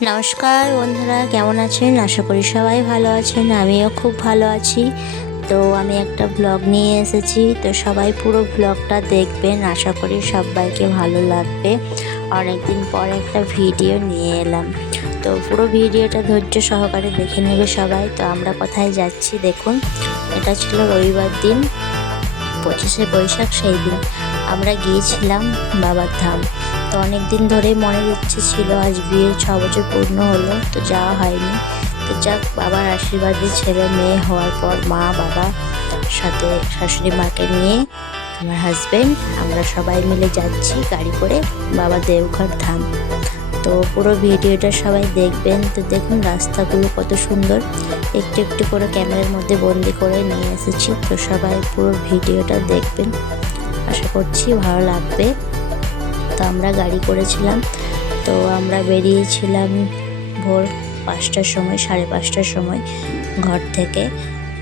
নমস্কার বন্ধুরা, কেমন আছেন? আশা করি সবাই ভালো আছেন। আমিও খুব ভালো আছি। তো আমি একটা ব্লগ নিয়ে এসেছি, তো সবাই পুরো ব্লগটা দেখবেন। আশা করি সবাইকে ভালো লাগবে। অনেকদিন পর একটা ভিডিও নিয়ে এলাম, তো পুরো ভিডিওটা ধৈর্য সহকারে দেখে নেবে সবাই। তো আমরা কোথায় যাচ্ছি দেখুন। এটা ছিল রবিবার দিন, 25শে বৈশাখ। সেই দিন আমরা গিয়েছিলাম বাবার ধাম। তো অনেক দিন ধরেই মনের ইচ্ছে ছিল, আজ বিয়ের 6 বছর পূর্ণ হলো, তো যাওয়া হয়নি। তো যাক, বাবার আশীর্বাদে ছেলে মেয়ে হওয়ার পর মা বাবা সাথে শাশুড়ি মাকে নিয়ে আমার হাজব্যান্ড আমরা সবাই মিলে যাচ্ছি গাড়ি করে বাবা দেওঘর ধাম। তো পুরো ভিডিওটা সবাই দেখবেন। তো দেখুন রাস্তাগুলো কত সুন্দর, একটু একটু করে ক্যামেরার মধ্যে বন্দি করে নিয়ে এসেছি। তো সবাই পুরো ভিডিওটা দেখবেন, আশা করছি ভালো লাগবে। তো আমরা গাড়ি করেছিলাম, তো আমরা বেরিয়েছিলাম ভোর 5টার সময়, 5:30টার সময় ঘর থেকে।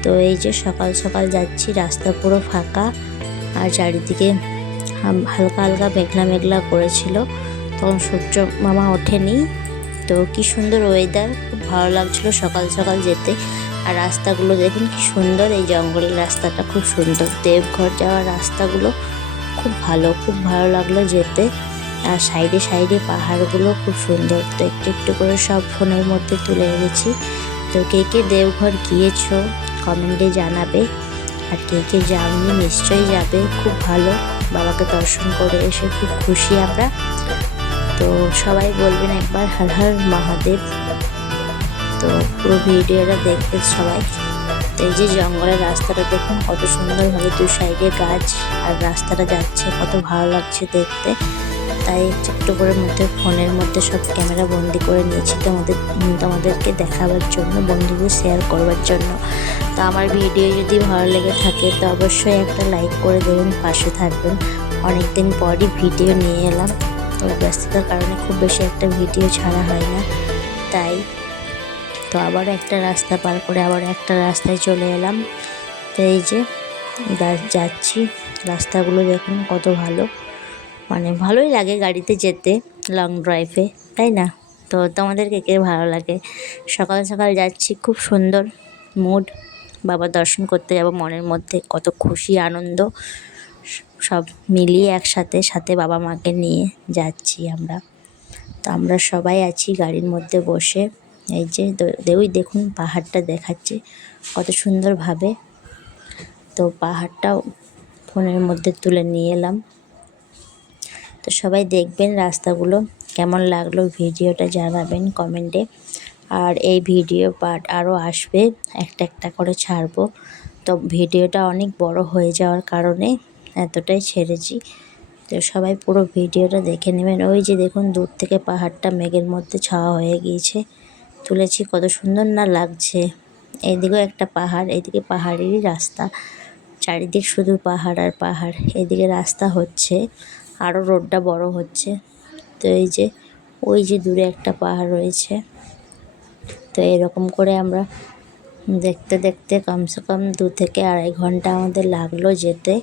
তো এই যে সকাল সকাল যাচ্ছি, রাস্তা পুরো ফাঁকা আর চারিদিকে হালকা হালকা মেঘলা মেঘলা করেছিল, তখন সূর্য মামা ওঠেনি। তো কি সুন্দর ওয়েদার, খুব ভালো লাগছিল সকাল সকাল যেতে। আর রাস্তাগুলো দেখুন কি সুন্দর, এই জঙ্গলের রাস্তাটা খুব সুন্দর। দেবঘর যাওয়ার রাস্তাগুলো খুব ভালো, খুব ভালো লাগলো যেতে। আর সাইডে সাইডে পাহাড়গুলো খুব সুন্দর। তো একটু একটু করে সব ফোনের মধ্যে তুলে এনেছি। তো কে কে দেওঘর গিয়েছো কমেন্টে জানাবে, আর কে কে যাওনি নিশ্চয়ই যাবে। খুব ভালো, বাবাকে দর্শন করে এসে খুব খুশি আমরা। তো সবাই বলবেন একবার হর হর মহাদেব। তো পুরো ভিডিওটা দেখবেন সবাই। তো এই যে জঙ্গলের রাস্তাটা দেখুন কত সুন্দরভাবে দু সাইডে গাছ, আর রাস্তাটা যাচ্ছে কত ভালো লাগছে দেখতে। তাই একটু করে ফোনের মধ্যে সব ক্যামেরা বন্দি করে নিয়েছি তোমাদেরকে দেখাবার জন্য, বন্ধুদের শেয়ার করবার জন্য। তো আমার ভিডিও যদি ভালো লেগে থাকে তো অবশ্যই একটা লাইক করে দেবেন, পাশে থাকবেন। অনেক দিন পরই ভিডিও নিয়ে এলাম, তো ব্যস্ততার কারণে খুব বেশি একটা ভিডিও ছাড়া হয় না, তাই। তো আবার একটা রাস্তা পার করে আবার একটা রাস্তায় চলে এলাম। তো এই যে যাচ্ছি, রাস্তাগুলো দেখুন কত ভালো, মানে ভালোই লাগে গাড়িতে যেতে লং ড্রাইভে, তাই না? তো তোমাদেরকে কে ভালো লাগে? সকাল সকাল যাচ্ছি, খুব সুন্দর মুড। বাবা দর্শন করতে যাব, মনের মধ্যে কত খুশি আনন্দ সব মিলিয়ে একসাথে, সাথে বাবা মাকে নিয়ে যাচ্ছি আমরা। তো আমরা সবাই আছি গাড়ির মধ্যে বসে। এই যে দেখুন পাহাড়টা দেখাচ্ছে কত সুন্দরভাবে। তো পাহাড়টাও ফোনের মধ্যে তুলে নিয়ে এলাম। তো সবাই দেখবেন রাস্তাগুলো কেমন লাগলো, ভিডিওটা জানাবেন কমেন্টে। আর এই ভিডিও পার্ট আরও আসবে, একটা একটা করে ছাড়বো। তো ভিডিওটা অনেক বড় হয়ে যাওয়ার কারণে এতটাই ছেড়েছি। তো সবাই পুরো ভিডিওটা দেখে নেবেন। ওই যে দেখুন দূর থেকে পাহাড়টা মেঘের মধ্যে ছাওয়া হয়ে গিয়েছে, তুলেছি কত সুন্দর না লাগছে। এইদিকেও একটা পাহাড়, এইদিকে পাহাড়েরই রাস্তা, চারিদিক শুধু পাহাড় আর পাহাড়। এদিকে রাস্তা হচ্ছে, আরও রোডটা বড় হচ্ছে। তো এই যে ওই যে দূরে একটা পাহাড় রয়েছে। তো এরকম করে আমরা দেখতে দেখতে কমসে কম 2 থেকে 2.5 ঘন্টা আমাদের লাগলো যেতে।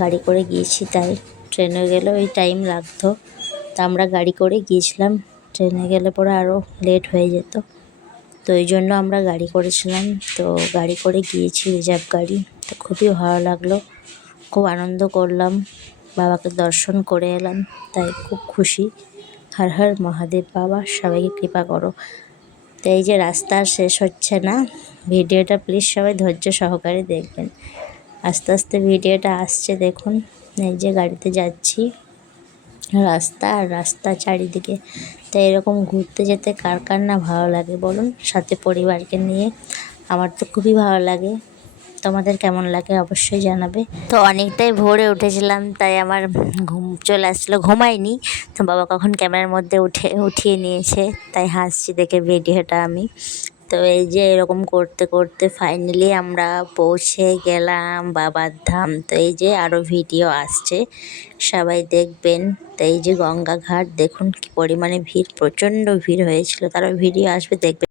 গাড়ি করে গিয়েছি, তাই ট্রেনে গেলে ওই টাইম লাগতো। তা আমরা গাড়ি করে গিয়েছিলাম, ট্রেনে গেলে পরে আরও লেট হয়ে যেত। তো এই জন্য আমরা গাড়ি করেছিলাম। তো গাড়ি করে গিয়েছি, রিজার্ভ গাড়ি। তো খুবই ভালো লাগলো, খুব আনন্দ করলাম, বাবাকে দর্শন করে এলাম, তাই খুব খুশি। হর হর মহাদেব, বাবা সবাইকে কৃপা করো। তো এই যে রাস্তা শেষ হচ্ছে না, ভিডিওটা প্লিজ সবাই ধৈর্য সহকারে দেখবেন। আস্তে আস্তে ভিডিওটা আসছে দেখুন। এই যে গাড়িতে যাচ্ছি, রাস্তা আর রাস্তা চারিদিকে। তো এরকম ঘুরতে যেতে কার কার না ভালো লাগে বলুন, সাথে পরিবারকে নিয়ে। আমার তো খুবই ভালো লাগে, তোমাদের কেমন লাগে অবশ্যই জানাবে। তো অনেকটাই ভোরে উঠেছিলাম, তাই আমার ঘুম চলে আসছিলো, ঘুমাইনি। তো বাবা কখন ক্যামেরার মধ্যে উঠিয়ে নিয়েছে, তাই হাসছি দেখে ভিডিওটা আমি। তো এই যে এরকম করতে করতে ফাইনালি আমরা পৌঁছে গেলাম বাবার ধাম। তো এই যে আরও ভিডিও আসছে, সবাই দেখবেন। তো এই যে গঙ্গা ঘাট দেখুন কি পরিমাণে ভিড়, প্রচণ্ড ভিড় হয়েছিল, তারও ভিডিও আসবে দেখবেন।